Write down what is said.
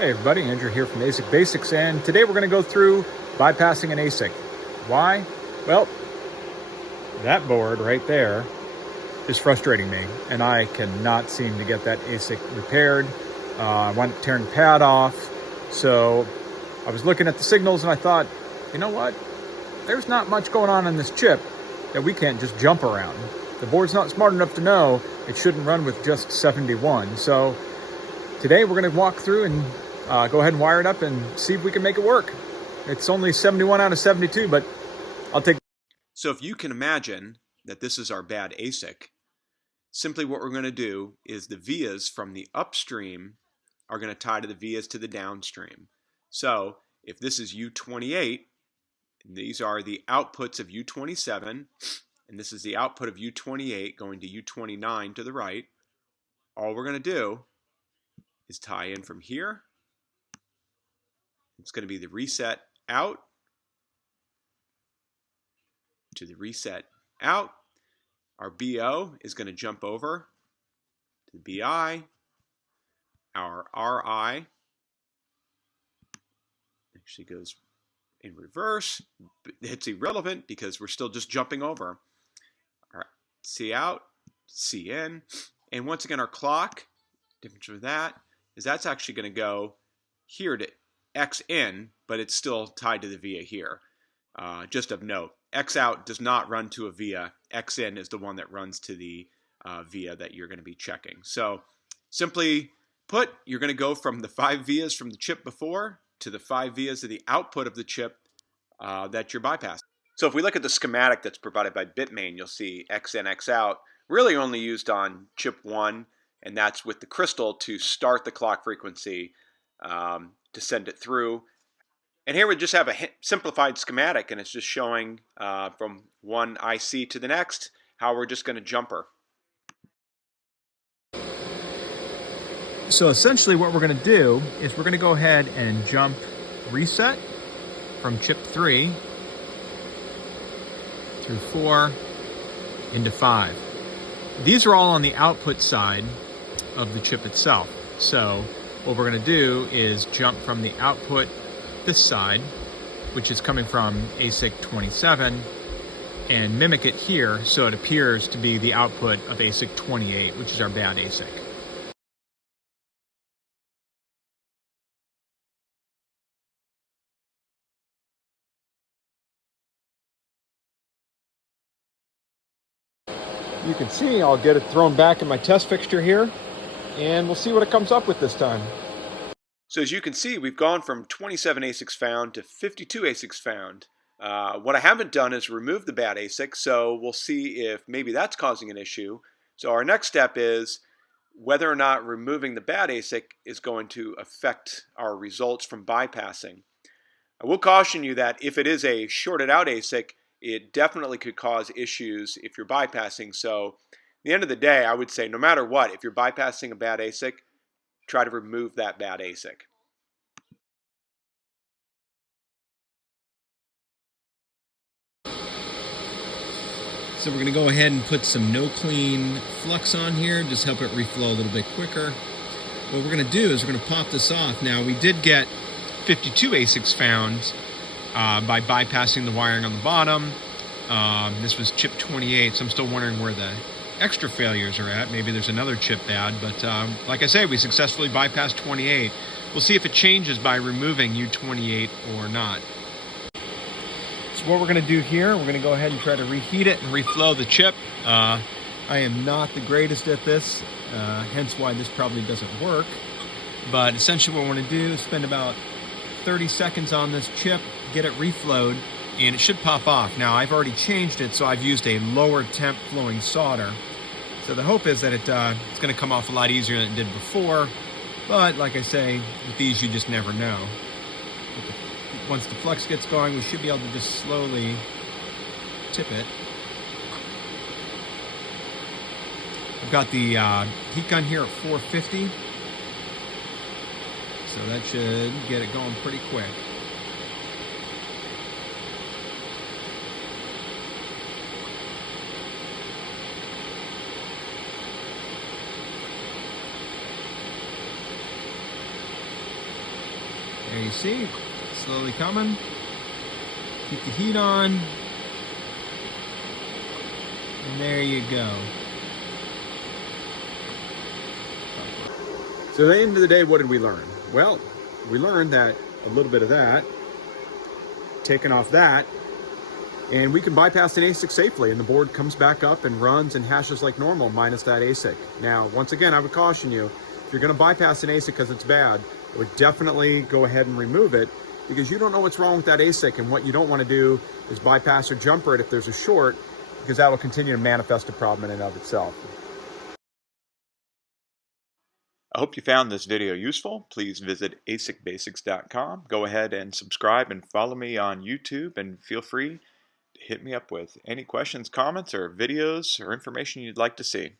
Hey everybody, Andrew here from ASIC Basics, and today we're going to go through bypassing an ASIC. Why? Well, that board right there is frustrating me, and I cannot seem to get that ASIC repaired. I went tearing the pad off, so I was looking at the signals and I thought, you know what? There's not much going on in this chip that we can't just jump around. The board's not smart enough to know it shouldn't run with just 71. So today we're going to walk through and go ahead and wire it up and see if we can make it work. It's only 71 out of 72, but I'll take. So if you can imagine that this is our bad ASIC, simply what we're going to do is the vias from the upstream are going to tie to the vias to the downstream. So if this is U28, these are the outputs of U27, and this is the output of U28 going to U29 to the right. All we're going to do is tie in from here. It's going to be the reset out to the reset out. Our BO is going to jump over to the BI. Our RI actually goes in reverse. It's irrelevant because we're still just jumping over. All right, C out, C in. And once again, our clock, difference with that is that's actually going to go here to X in, but it's still tied to the via here. Just of note, X out does not run to a via. X in is the one that runs to the via that you're going to be checking. So simply put, you're going to go from the 5 vias from the chip before to the 5 vias of the output of the chip that you're bypassing. So if we look at the schematic that's provided by Bitmain, you'll see X in, X out really only used on chip 1, and that's with the crystal to start the clock frequency to send it through. And here we just have a simplified schematic, and it's just showing from one IC to the next how we're just going to jump her. So essentially what we're going to do is we're going to go ahead and jump reset from chip 3 through 4 into 5. These are all on the output side of the chip itself. So what we're going to do is jump from the output this side, which is coming from ASIC 27, and mimic it here so it appears to be the output of ASIC 28, which is our bad ASIC. You can see I'll get it thrown back in my test fixture here, and we'll see what it comes up with this time. So as you can see, we've gone from 27 ASICs found to 52 ASICs found. What I haven't done is remove the bad ASIC, so we'll see if maybe that's causing an issue. So our next step is whether or not removing the bad ASIC is going to affect our results from bypassing. I will caution you that if it is a shorted out ASIC, it definitely could cause issues if you're bypassing. So at the end of the day, I would say no matter what, if you're bypassing a bad ASIC, try to remove that bad ASIC. So we're going to go ahead and put some no clean flux on here, just help it reflow a little bit quicker. What we're going to do is we're going to pop this off. Now we did get 52 ASICs found by bypassing the wiring on the bottom. This was chip 28, so I'm still wondering where the extra failures are at. Maybe there's another chip bad, but like I say, we successfully bypassed 28. We'll see if it changes by removing U28 or not. So what we're going to do here, we're going to go ahead and try to reheat it and reflow the chip. I am not the greatest at this, hence why this probably doesn't work. But essentially what we want to do is spend about 30 seconds on this chip, get it reflowed, and it should pop off. Now I've already changed it, so I've used a lower temp flowing solder. So the hope is that it's going to come off a lot easier than it did before. But like I say, with these you just never know. Once the flux gets going, we should be able to just slowly tip it. I've got the heat gun here at 450. So that should get it going pretty quick. There you see, slowly coming. Keep the heat on. And there you go. So at the end of the day, what did we learn? Well, we learned that a little bit of that, taking off that, and we can bypass an ASIC safely, and the board comes back up and runs and hashes like normal minus that ASIC. Now, once again, I would caution you, if you're going to bypass an ASIC because it's bad, I would definitely go ahead and remove it, because you don't know what's wrong with that ASIC, and what you don't want to do is bypass or jumper it if there's a short, because that will continue to manifest a problem in and of itself. I hope you found this video useful. Please visit asicbasics.com. Go ahead and subscribe and follow me on YouTube, and feel free to hit me up with any questions, comments, or videos or information you'd like to see.